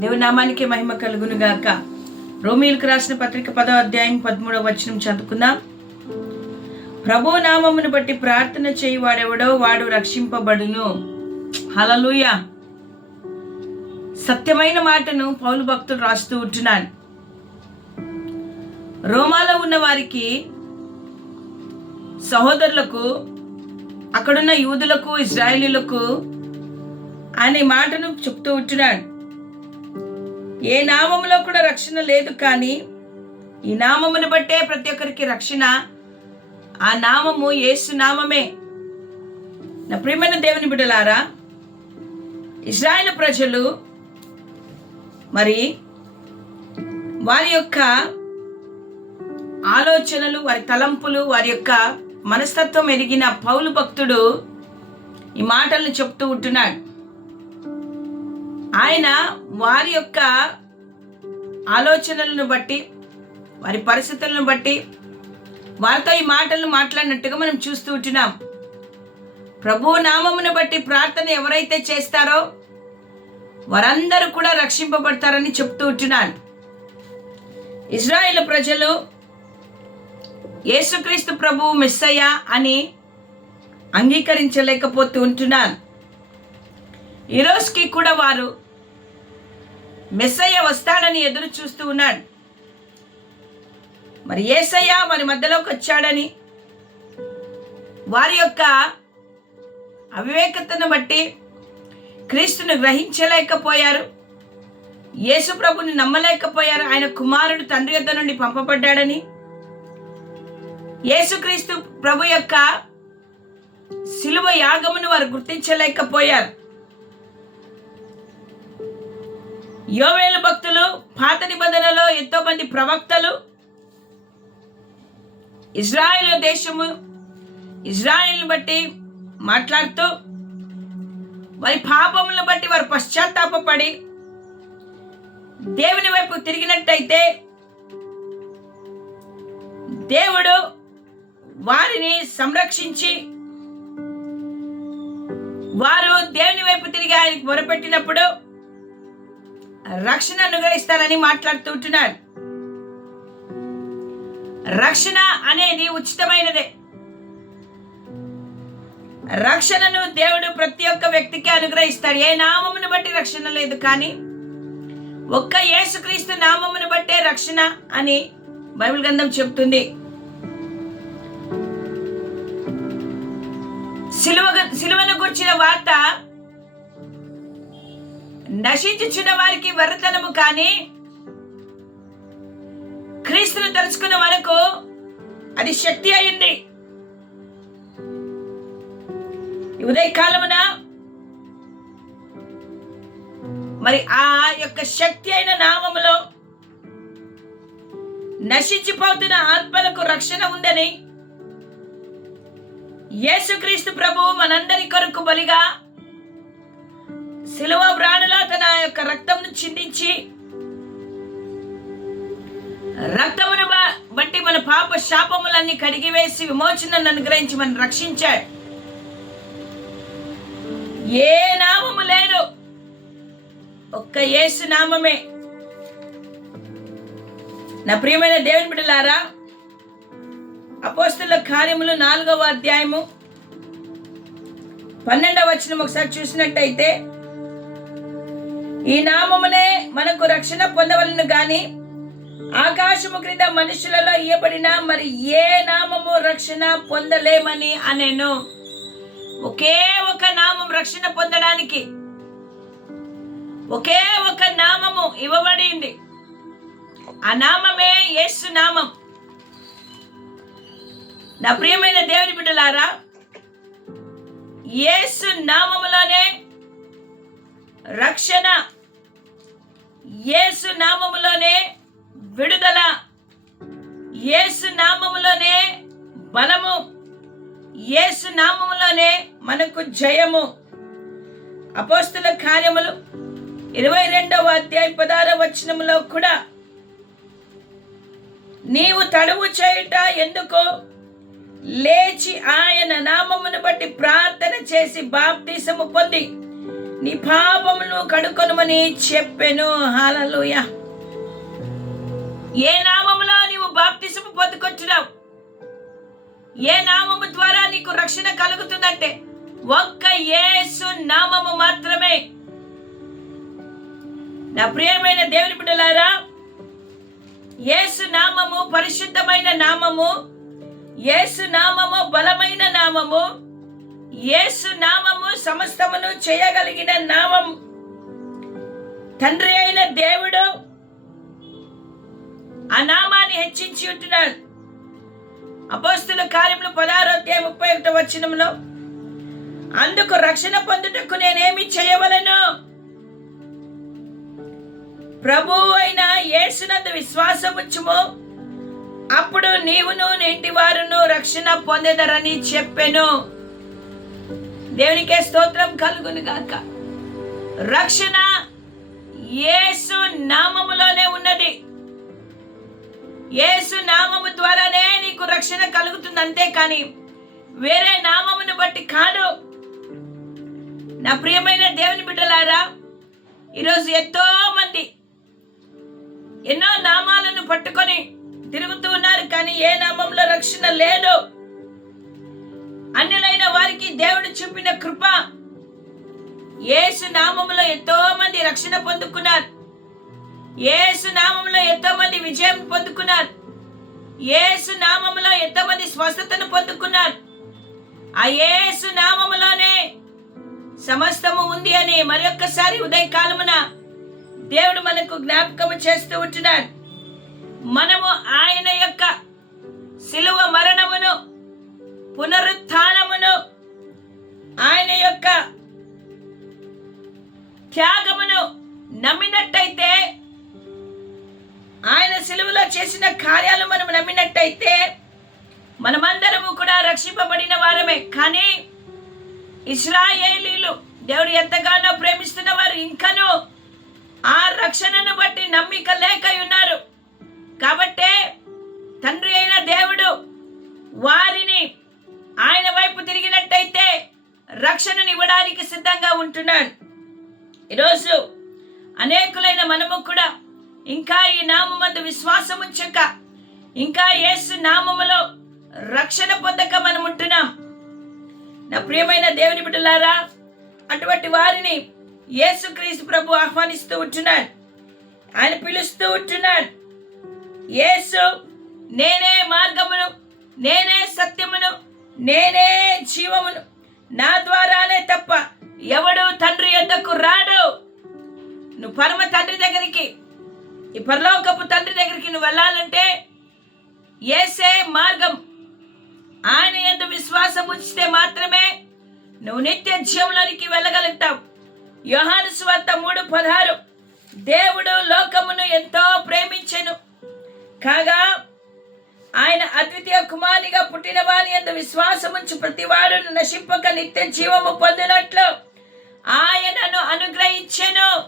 దేవనామానికి మహిమ కలుగును గాక. రోమిలకు రాసిన పత్రిక పదో అధ్యాయం పదమూడవ వచనం చదువుకుందాం. ప్రభు నామమును బట్టి ప్రార్థన చేయి వాడెవడో వాడు రక్షింపబడును. హలలుయ సత్యమైన మాటను పౌలు భక్తులు రాస్తూ ఉంటున్నాను రోమాలో ఉన్న వారికి సహోదరులకు అక్కడున్న యూదులకు ఇజ్రాయేలీలకు అనే మాటను చెప్తూ ఉంటున్నాడు. ఏ నామములో కూడా రక్షణ లేదు కానీ ఈ నామమును బట్టే ప్రతి ఒక్కరికి రక్షణ. ఆ నామము యేసు నామమే. నా ప్రియమైన దేవుని బిడ్డలారా ఇజ్రాయేల్ ప్రజలు మరి వారి యొక్క ఆలోచనలు వారి తలంపులు వారి యొక్క మనస్తత్వం ఎరిగిన పౌలు భక్తుడు ఈ మాటలను చెప్తూ ఉంటున్నాడు. ఆయన వారి యొక్క ఆలోచనలను బట్టి వారి పరిస్థితులను బట్టి వారితో ఈ మాటలను మాట్లాడినట్టుగా మనం చూస్తూ ఉంటున్నాం. ప్రభు నామమును బట్టి ప్రార్థన ఎవరైతే చేస్తారో వారందరూ కూడా రక్షింపబడతారని చెప్తూ ఉంటున్నాను. ఇజ్రాయేల్ ప్రజలు యేసుక్రీస్తు ప్రభు మిస్సయ్య అని అంగీకరించలేకపోతూ ఉంటున్నారు ఈ కూడా వారు మెస్సయ్య వస్తాడని ఎదురు చూస్తూ ఉన్నాడు. మరి ఏసయ్య వారి మధ్యలోకి వచ్చాడని వారి యొక్క అవివేకతను బట్టి క్రీస్తును గ్రహించలేకపోయారు. యేసు ప్రభుని నమ్మలేకపోయారు. ఆయన కుమారుడు తండ్రి యొద్ద నుండి పంపబడ్డాడని. యేసుక్రీస్తు ప్రభు యొక్క శిలువ యాగమును వారు గుర్తించలేకపోయారు. యోవేలు భక్తులు పాత నిబంధనలో ఎంతో మంది ప్రవక్తలు ఇజ్రాయెల్ దేశము ఇజ్రాయెల్ బట్టి మాట్లాడుతూ వారి పాపములను బట్టి వారు పశ్చాత్తాపడి దేవుని వైపు తిరిగినట్టయితే దేవుడు వారిని సంరక్షించి వారు దేవుని వైపు తిరిగి ఆయనకు మొరపెట్టినప్పుడు రక్షణ అనుగ్రహిస్తారని మాట్లాడుతుంటున్నాడు. రక్షణ అనేది ఉచితమైనదే. రక్షణను దేవుడు ప్రతి ఒక్క వ్యక్తికి అనుగ్రహిస్తాడు. ఏ నామమును బట్టి రక్షణ లేదు కానీ ఒక్క యేసుక్రీస్తు నామమును బట్టే రక్షణ అని బైబిల్ గ్రంథం చెప్తుంది. సిలువ సిలువను గుర్చిన వార్త నశించుచున్న వారికి వరతనము కానీ క్రీస్తును తలుచుకున్న వరకు అది శక్తి అయింది. ఉదయకాలమున మరి ఆ యొక్క శక్తి అయిన నామములో నశించిపోతున్న ఆత్మలకు రక్షణ ఉందని యేసుక్రీస్తు ప్రభు మనందరి కొరకు బలిగా శిలువ ప్రాణులో తన యొక్క రక్తంను చిందించి రక్తమును బట్టి మన పాప శాపములన్నీ కడిగివేసి విమోచనను అనుగ్రహించి మనం రక్షించాడు. ఏ నామము లేదు ఒక్క యేసు నామమే. నా ప్రియమైన దేవుని బిడ్డలారా అపోస్తుల కార్యములు నాలుగవ అధ్యాయము పన్నెండవ వచ్చిన ఒకసారి చూసినట్టయితే ఈ నామమునే మనకు రక్షణ పొందవలను గాని ఆకాశము క్రింద మనుషులలో ఇయ్యబడిన మరి ఏ నామము రక్షణ పొందలేమని అనేను. ఒకే ఒక నామం రక్షణ పొందడానికి ఒకే ఒక నామము ఇవ్వబడింది. ఆ నామమే యేసు నామం. నా ప్రియమైన దేవుని బిడ్డలారా యేసు నామములోనే రక్షణ యేసు నామములోనే విడుదల. యేసు నామములోనే బలము. యేసు నామములోనే మనకు జయము. అపోస్తుల కార్యములు ఇరవై రెండవ అధ్యాయ పదార వచనములో కూడా నీవు తడువు చేయుట ఎందుకు? లేచి ఆయన నామమును బట్టి ప్రార్థన చేసి బాప్తీసము పొంది. నీ పాపమును కడుకొనమని చెప్పెను. హాలలోయ ఏ నామములో నీవు బాప్తిసము పొందుకొచ్చున్నావు? ఏ నామము ద్వారా నీకు రక్షణ కలుగుతుందంటే ఒక్క యేసు నామము మాత్రమే. నా ప్రియమైన దేవుని బిడ్డలారా యేసు నామము పరిశుద్ధమైన నామము యేసు నామము బలమైన నామము యేసు నామము సమస్తమును చేయగలిగిన నామం. తండ్రి అయిన దేవుడు ఆ నామాన్ని హెచ్చించి ఉంటున్నాడు. అపోస్తుల కార్యములు పదహారో అధ్యాయం ముప్పై ఒకటో వచ్చినంలో అందుకు రక్షణ పొందుటకు నేనేమి చేయవలను? ప్రభు అయిన యేసునందు విశ్వాసముచ్చుము అప్పుడు నీవును నింటి వారును రక్షణ పొందెదరని చెప్పెను. దేవునికే స్తోత్రం కలుగును గాక. రక్షణ యేసు నామములోనే ఉన్నది. యేసు నామము ద్వారానే నీకు రక్షణ కలుగుతుంది అంతేకాని వేరే నామమును బట్టి కాదు. నా ప్రియమైన దేవుని బిడ్డలారా ఈరోజు ఎంతో మంది ఎన్నో నామాలను పట్టుకొని తిరుగుతూ ఉన్నారు కానీ ఏ నామంలో రక్షణ లేదు. అన్యులైన వారికి దేవుడు కృప. ఏసు నామములో ఎంతో మంది రక్షణ పొందుకున్నారు. ఏసు నామంలో ఎంతో మంది విజయం పొందుకున్నారు. ఏసు నామములో ఎంతో మంది స్వస్థతను పొందుకున్నారు. ఆ ఏసు నామములోనే సమస్తము ఉంది అని మరొక్కసారి ఉదయకాలమున దేవుడు మనకు జ్ఞాపకము చేస్తూ ఉంటున్నాడు. మనము ఆయన యొక్క శిలువ మరణమును పునరుత్థానమును త్యాగమును నమ్మినట్టయితే ఆయన సిలువలో చేసిన కార్యాలు మనం నమ్మినట్టయితే మనమందరము కూడా రక్షింపబడిన వారమే. కానీ ఇస్రాయేలీలు దేవుడు ఎంతగానో ప్రేమిస్తున్న వారు ఇంకనూ ఆ రక్షణను బట్టి నమ్మిక లేక ఉన్నారు. కాబట్టే తండ్రి అయిన దేవుడు వారిని ఆయన వైపు తిరిగినట్టయితే రక్షణను ఇవ్వడానికి సిద్ధంగా ఉంటున్నాడు. ఈరోజు అనేకులైన మనము కూడా ఇంకా ఈ నామందు విశ్వాసం ఉంచక ఇంకా యేసు నామములో రక్షణ పొందక మనం ఉంటున్నాం. నా ప్రియమైన దేవుని బిడ్డలారా అటువంటి వారిని యేసుక్రీస్తు ప్రభు ఆహ్వానిస్తూ ఉంటున్నాడు. ఆయన పిలుస్తూ ఉంటున్నాడు. యేసు నేనే మార్గమును నేనే సత్యమును నేనే జీవమును నా ద్వారానే తప్ప ఎవడు తండ్రి యొద్దకు రాడు? నువ్వు పరమ తండ్రి దగ్గరికి ఈ పరలోకపు తండ్రి దగ్గరికి నువ్వు వెళ్ళాలంటే ఏసే మార్గం. ఆయన ఎందు విశ్వాసం ఉంచితే మాత్రమే నువ్వు నిత్య జీవంలోనికి వెళ్ళగలుగుతావు. యోహాను స్వార్త మూడు పదహారు. దేవుడు లోకమును ఎంతో ప్రేమించెను. కాగా ఆయన అద్వితీయ కుమారిగా పుట్టిన వారి ఎందు విశ్వాసముంచి ప్రతివాడును నశింపక నిత్య జీవము పొందినట్లు ఆయనను అనుగ్రహించెను.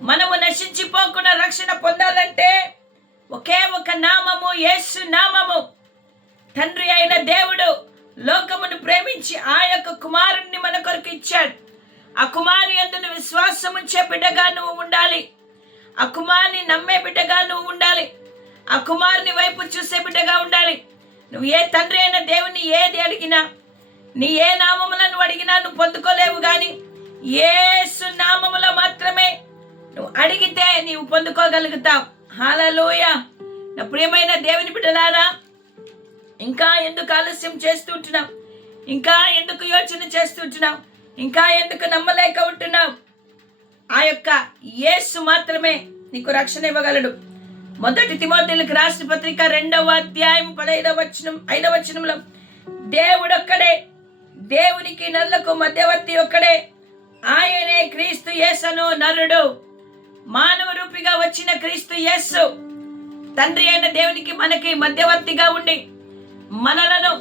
మనము నశించిపోకుండా రక్షణ పొందాలంటే ఒకే ఒక నామము యేసు నామము. తండ్రి అయిన దేవుడు లోకమును ప్రేమించి ఆ యొక్క కుమారుణ్ణి మన కొరకు ఇచ్చాడు. ఆ కుమారి అందును విశ్వాసం ఉంచే బిడ్డగా నువ్వు ఉండాలి. ఆ కుమారుని నమ్మే బిడ్డగా నువ్వు ఉండాలి. ఆ కుమారుని వైపు చూసే బిడ్డగా ఉండాలి. నువ్వు ఏ తండ్రి అయిన దేవుని ఏది అడిగినా నీ ఏ నామములను నువ్వు అడిగినా నువ్వు పొందుకోలేవు కానీ ఏసు నామములో మాత్రమే నువ్వు అడిగితే నీవు పొందుకోగలుగుతావు. హాలలోయ నా ప్రియమైన దేవుని బిడ్డలారా ఇంకా ఎందుకు ఆలస్యం చేస్తుంటున్నాం ఇంకా ఎందుకు యోచన చేస్తుంటున్నాం ఇంకా ఎందుకు నమ్మలేక ఉంటున్నాం ఆ యొక్క యేసు మాత్రమే నీకు రక్షణ ఇవ్వగలడు. మొదటి తిమోతిలకు రాసిన పత్రిక రెండవ అధ్యాయం పదైదవ వచనం ఐదవ వచనంలో దేవుడొక్కడే దేవునికి నల్లకు మధ్యవర్తి ఒక్కడే. ఆయనే క్రీస్తు యేసను నరుడు. మానవ రూపిగా వచ్చిన క్రీస్తు యేసు తండ్రి అయిన దేవునికి మనకి మధ్యవర్తిగా ఉండి మనలను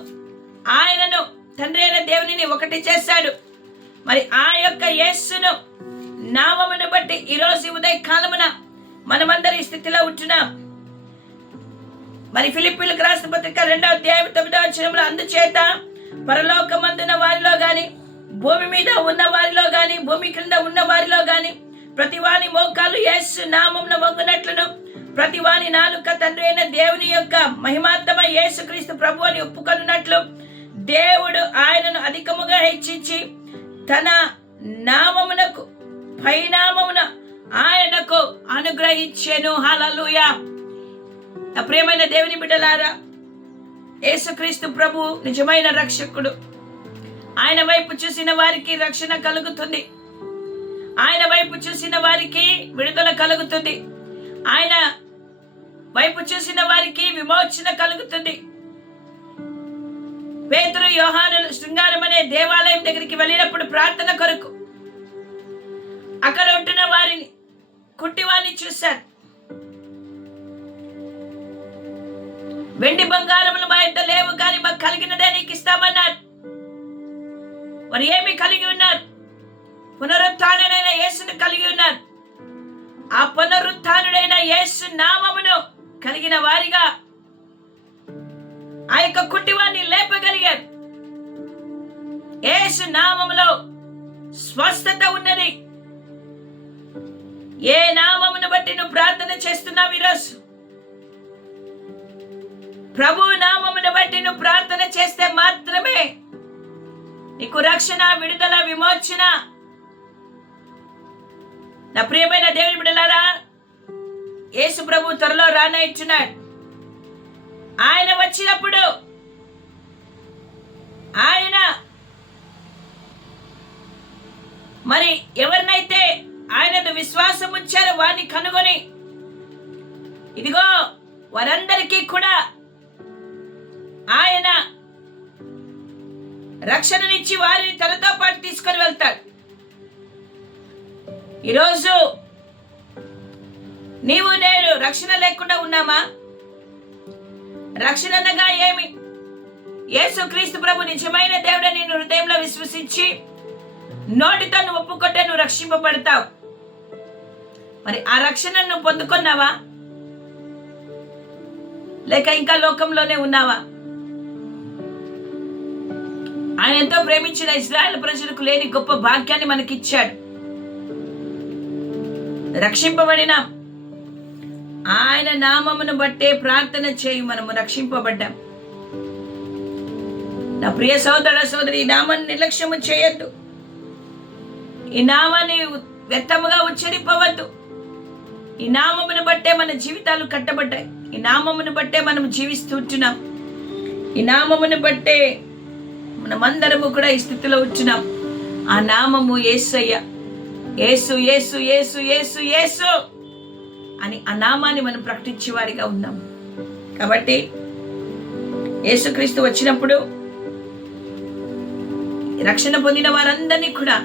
ఆయనను తండ్రి అయిన దేవునిని ఒకటి చేశాడు. మరి ఆ యొక్క యేస్సును నామమును బట్టి ఈరోజు ఉదయ కాలమున మనమందరి స్థితిలో ఉంటున్నాం. మరి ఫిలిప్పీలకు రాసిన పత్రిక రెండవ అధ్యాయం తొమ్మిదవ వచనంలో అందుచేత పరలోకమందున వారిలో గాని భూమి మీద ఉన్న వారిలో గాని భూమి క్రింద ఉన్న వారిలో గాని ప్రతి వాని మోకాలు యేసు నామంన వంగునట్లును. ప్రతి వాని నాలుక తండ్రి అయిన దేవుని యొక్క మహిమాత్మ యేసుక్రీస్తు ప్రభు అని ఒప్పుకొనున్నట్లు దేవుడు ఆయనను అధికముగా హెచ్చించి తన నామమునకు పైనామమున ఆయనకు అనుగ్రహించెను. హల్లెలూయా. ప్రేమైన దేవుని బిడ్డలారా యేసుక్రీస్తు ప్రభు నిజమైన రక్షకుడు. ఆయన వైపు చూసిన వారికి రక్షణ కలుగుతుంది. ఆయన వైపు చూసిన వారికి విడుదల కలుగుతుంది. ఆయన వైపు చూసిన వారికి విమోచన కలుగుతుంది. పేతురు యోహాను శృంగారం అనే దేవాలయం దగ్గరికి వెళ్ళినప్పుడు ప్రార్థన కొరకు అక్కడ ఉంటున్న వారిని కుట్టివారిని చూశారు. వెండి బంగారములు మా యొక్క లేవు కానీ మాకు కలిగినదే నీకు ఇస్తామన్నారు. వారు ఏమి కలిగి ఉన్నారు? పునరుత్డైన యేసును కలిగి ఉన్నారు. ఆ పునరుత్డైన యేసు నామమును కలిగిన వారిగా ఆ యొక్క కుటుంబాన్ని లేపగలిగారు. యేసు నామములో స్వస్థత ఉన్నది. ఏ నామమును బట్టి నువ్వు ప్రార్థన చేస్తున్నావు ఈరోజు? ప్రభు నామమును బట్టి నువ్వు ప్రార్థన చేస్తే మాత్రమే నీకు రక్షణ విడుదల విమోచన. నా ప్రియమైన దేవుని బిడలారా యేసు ప్రభు త్వరలో రానయిచున్నాడు. ఆయన వచ్చినప్పుడు ఆయన మరి ఎవరినైతే ఆయనను విశ్వాసం ఉంచారో వారిని కనుగొని ఇదిగో వారందరికీ కూడా ఆయన రక్షణనిచ్చి వారిని తనతో పాటు తీసుకొని వెళ్తాడు. ఈరోజు నీవు నేను రక్షణ లేకుండా ఉన్నామా? రక్షణగా ఏమి? యేసు క్రీస్తు ప్రభు నిజమైన దేవుడని నేను హృదయంలో విశ్వసించి నోటితో నువ్వు ఒప్పుకుంటే నువ్వు రక్షింపబడతావు. మరి ఆ రక్షణ నువ్వు పొందుకున్నావా? లేక ఇంకా లోకంలోనే ఉన్నావా? ఆయన ఎంతో ప్రేమించిన ఇజ్రాయెల్ ప్రజలకు లేని గొప్ప భాగ్యాన్ని మనకిచ్చాడు. రక్షింపబడిన ఆయన నామమును బట్టే ప్రార్థన చేయి మనము రక్షింపబడ్డాం. నా ప్రియ సోదర సోదరి ఈ నామాన్ని నిర్లక్ష్యము చేయొద్దు. ఈ నామాన్ని వ్యర్థముగా ఉచ్చరింపవద్దు. ఈ నామమును బట్టే మన జీవితాలు కట్టబడ్డాయి. ఈ నామమును బట్టే మనం జీవిస్తుంటున్నాం ఈ నామమును బట్టే మనమందరము కూడా ఈ స్థితిలో వచ్చినాం. ఆ నామము ఏసయ్య. ఏసు యేసు ఏసు యేసు ఏసు అని ఆ నామాన్ని మనం ప్రకటించే వారిగా ఉన్నాం. కాబట్టి యేసుక్రీస్తు వచ్చినప్పుడు రక్షణ పొందిన వారందరినీ కూడా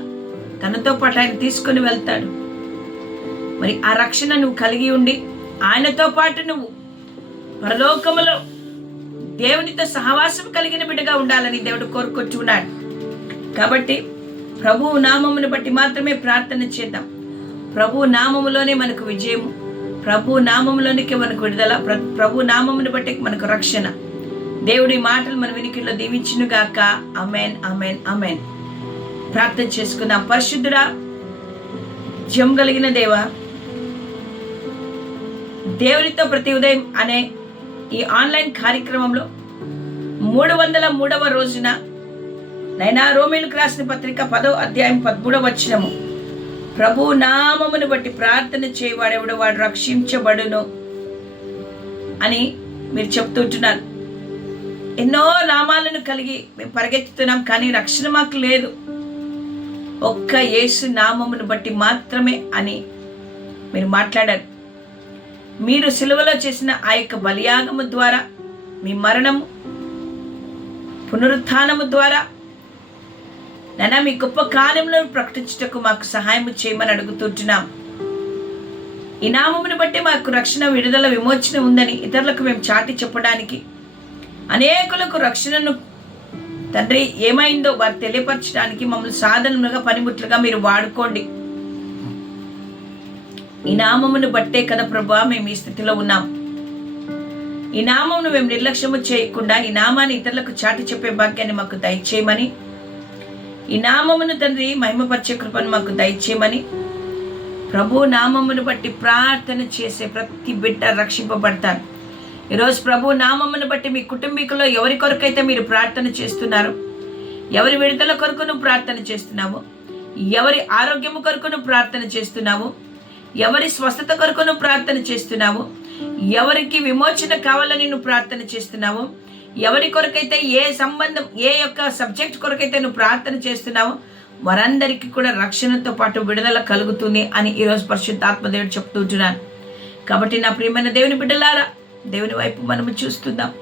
తనతో పాటు ఆయన తీసుకొని వెళ్తాడు. మరి ఆ రక్షణ నువ్వు కలిగి ఉండి ఆయనతో పాటు నువ్వు పరలోకములో దేవునితో సహవాసం కలిగిన బిడ్డగా ఉండాలని దేవుడు కోరుకొచ్చున్నాడు. కాబట్టి ప్రభువు నామమును బట్టి మాత్రమే ప్రార్థన చేద్దాం. ప్రభు నామములోనే మనకు విజయము ప్రభు నామములోనికే మనకు విడుదల. ప్ర- ప్రభు నామమును బట్టి మనకు రక్షణ. దేవుడి మాటలు మన వినికిలో దీవించునుగాక. అమెన్ అమెన్ అమెన్ ప్రార్థన చేసుకుందాం. పరిశుద్ధుడా జం కలిగిన దేవా దేవునితో ప్రతి ఉదయం అనే ఈ ఆన్లైన్ కార్యక్రమంలో మూడు వందల మూడవ రోజున నైనా రోమిలకు రాసిన పత్రిక పదో అధ్యాయం పదమూడవ వచ్చినము ప్రభు నామమును బట్టి ప్రార్థన చేయవాడెవడు? వాడు రక్షించబడును అని మీరు చెప్తుంటున్నారు ఎన్నో నామాలను కలిగి మేము పరిగెత్తుతున్నాం కానీ రక్షణ మాకు లేదు. ఒక్క యేసు నామమును బట్టి మాత్రమే అని మీరు మాట్లాడారు. మీరు సిలువలో చేసిన ఆ యొక్క బలియాగము ద్వారా మీ మరణము పునరుత్థానము ద్వారా నైనా మీ గొప్ప కార్యములను ప్రకటించుటకు మాకు సహాయం చేయమని అడుగుతుంటున్నాం. ఈ నామమును బట్టి మాకు రక్షణ విడుదల విమోచన ఉందని ఇతరులకు మేము చాటి చెప్పడానికి అనేకులకు రక్షణను తండ్రి ఏమైందో వారు తెలియపరచడానికి మమ్మల్ని సాధనములుగా పనిముట్లుగా మీరు వాడుకోండి. ఈ నామమును బట్టే కదా ప్రభా మేము ఈ స్థితిలో ఉన్నాం. ఈ నామమును మేము నిర్లక్ష్యము చేయకుండా ఈ నామాన్ని ఇతరులకు చాటి చెప్పే భాగ్యాన్ని మాకు దయచేయమని ఈ నామమును తండ్రి మహిమపరిచే కృపను మాకు దయచేయమని ప్రభు నామమును బట్టి ప్రార్థన చేసే ప్రతి బిడ్డ రక్షింపబడతారు. ఈరోజు ప్రభు నామమును బట్టి మీ కుటుంబీకులో ఎవరి కొరకైతే మీరు ప్రార్థన చేస్తున్నారు ఎవరి విడుదల కొరకును ప్రార్థన చేస్తున్నాము ఎవరి ఆరోగ్యము కొరకును ప్రార్థన చేస్తున్నావు ఎవరి స్వస్థత కొరకు నువ్వు ప్రార్థన చేస్తున్నావు? ఎవరికి విమోచన కావాలని నువ్వు ప్రార్థన చేస్తున్నావు? ఎవరి కొరకైతే ఏ సంబంధం ఏ యొక్క సబ్జెక్ట్ కొరకైతే నువ్వు ప్రార్థన చేస్తున్నావో? వారందరికీ కూడా రక్షణతో పాటు విడుదల కలుగుతుంది అని ఈరోజు పరిశుద్ధాత్మదేవుడు చెప్తూ ఉంటున్నాను కాబట్టి నా ప్రియమైన దేవుని బిడ్డలారా దేవుని వైపు మనము చూస్తుందాం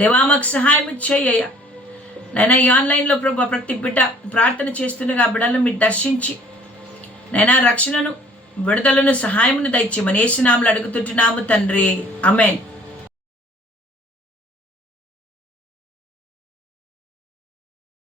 దేవా మాకు సహాయం చేయ నైనా ఈ ఆన్లైన్లో ప్రభు ప్రతి బిడ్డ ప్రార్థన చేస్తుండగా ఆ బిడ్డలను మీరు దర్శించి నైనా రక్షణను విడుదలను సహాయమును దయచేయమని ఏసునాములు అడుగుతుంటున్నాము తండ్రి. అమెన్